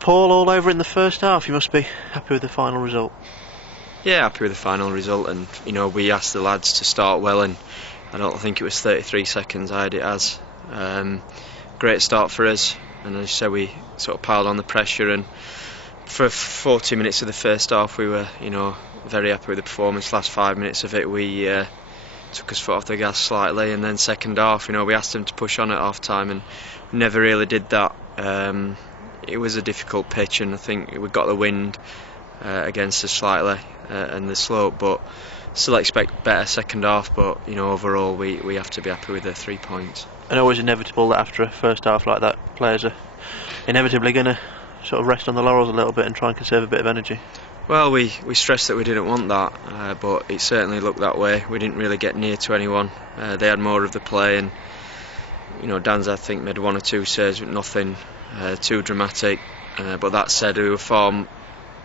Paul, all over in the first half. You must be happy with the final result. Yeah, happy with the final result, and we asked the lads to start well, and I don't think it was 33 seconds I had it as. Great start for us, and as you said, we sort of piled on the pressure, and for 40 minutes of the first half we were very happy with the performance. Last 5 minutes of it we took us foot off the gas slightly, and then second half we asked them to push on at half time and never really did that. It was a difficult pitch, and I think we got the wind against us slightly and the slope, but still expect better second half. But overall we have to be happy with the 3 points. And always inevitable that after a first half like that, players are inevitably going to sort of rest on the laurels a little bit and try and conserve a bit of energy. Well, we stressed that we didn't want that, but it certainly looked that way. We didn't really get near to anyone. They had more of the play, and Dan's, I think, made 1 or 2 saves, but nothing too dramatic. But that said, we were far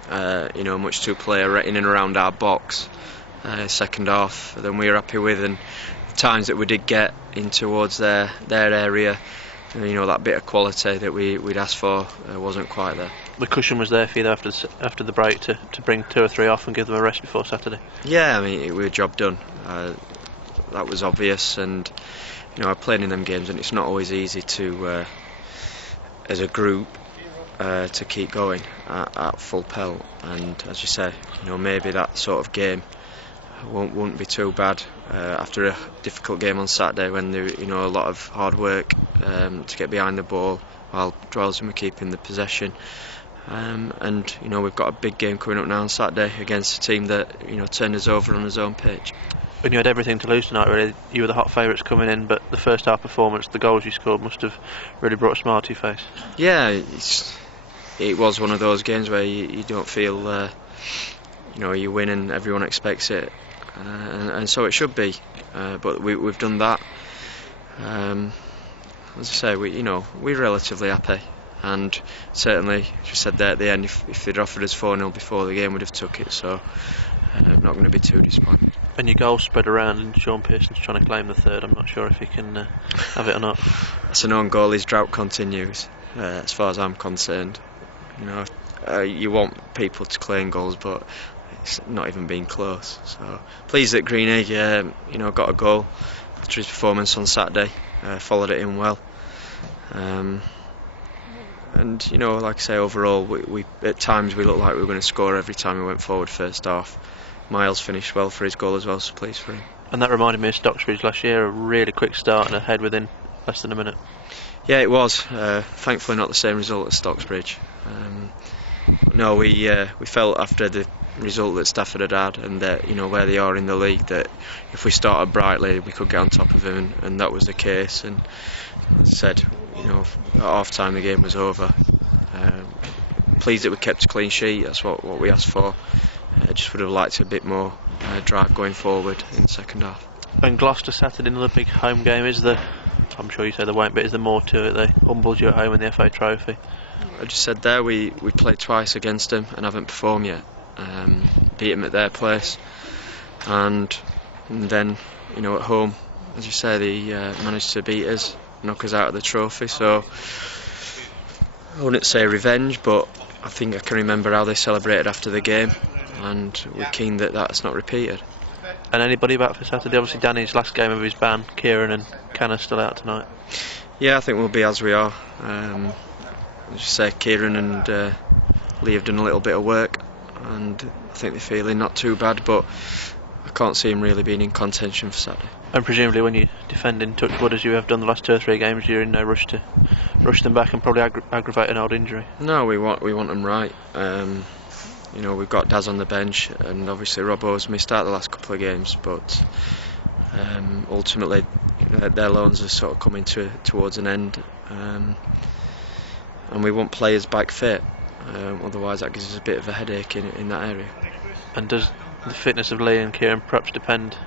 much too player in and around our box second half than we were happy with, and the times that we did get in towards their area, that bit of quality that we'd asked for wasn't quite there. The cushion was there for you though after the break to bring 2 or 3 off and give them a rest before Saturday. Yeah, I mean, it was a job done. That was obvious, and I've played in them games, and it's not always easy to, as a group, to keep going at full pelt. And as you say, maybe that sort of game won't be too bad after a difficult game on Saturday, when there a lot of hard work to get behind the ball while Droylsden were keeping the possession. And we've got a big game coming up now on Saturday against a team that turned us over on his own pitch. And you had everything to lose tonight, really. You were the hot favourites coming in, but the first half performance, the goals you scored, must have really brought a smile to your face. Yeah, it was one of those games where you don't feel you win and everyone expects it, and so it should be. But we've done that. As I say, we're relatively happy. And certainly, as you said there at the end, if they'd offered us 4-0 before the game, we'd have took it. So, not going to be too disappointed. And your goal spread around, and Sean Pearson's trying to claim the third. I'm not sure if he can have it or not. That's an own goal. His drought continues, as far as I'm concerned. You want people to claim goals, but it's not even been close. So pleased that Greeny, got a goal after his performance on Saturday. Followed it in well. And like I say, overall, we at times we looked like we were going to score every time we went forward first half. Miles finished well for his goal as well, so pleased for him. And that reminded me of Stocksbridge last year, a really quick start and a head within less than a minute. Yeah, it was. Thankfully not the same result as Stocksbridge. No, we felt after the result that Stafford had and that where they are in the league, that if we started brightly we could get on top of them, and that was the case. And as I said, at half time the game was over. Pleased that we kept a clean sheet. That's what we asked for. Just would have liked a bit more drive going forward in the second half. And Gloucester Saturday, another big home game. I'm sure you say there won't, but is there more to it? They humbled you at home in the FA Trophy. I just said there, we played twice against them and haven't performed yet. Beat them at their place, and then at home, as you say, they managed to beat us, knock us out of the trophy. So I wouldn't say revenge, but I think I can remember how they celebrated after the game, and we're keen that that's not repeated. And anybody back for Saturday? Obviously Danny's last game of his ban. Kieran and Canna still out tonight. Yeah, I think we'll be as we are. As you say, Kieran and Lee have done a little bit of work, and I think they're feeling not too bad, but I can't see him really being in contention for Saturday. And presumably when you defend in touch wood as you have done the last 2 or 3 games, you're in no rush to rush them back and probably aggravate an old injury. No, we want them right. We've got Daz on the bench, and obviously Robbo's missed out the last couple of games, but ultimately their loans are sort of coming towards an end, and we want players back fit. Otherwise that gives us a bit of a headache in that area. And does the fitness of Lee and Kieran perhaps depend,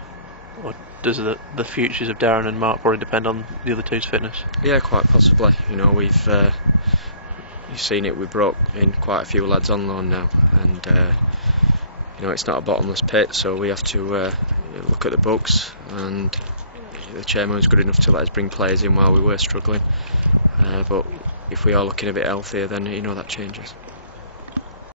or does the futures of Darren and Mark probably depend on the other two's fitness? Yeah, quite possibly. We've you've seen it, we brought in quite a few lads on loan now, and it's not a bottomless pit, so we have to look at the books, and the chairman was good enough to let us bring players in while we were struggling, but if we are looking a bit healthier, then that changes.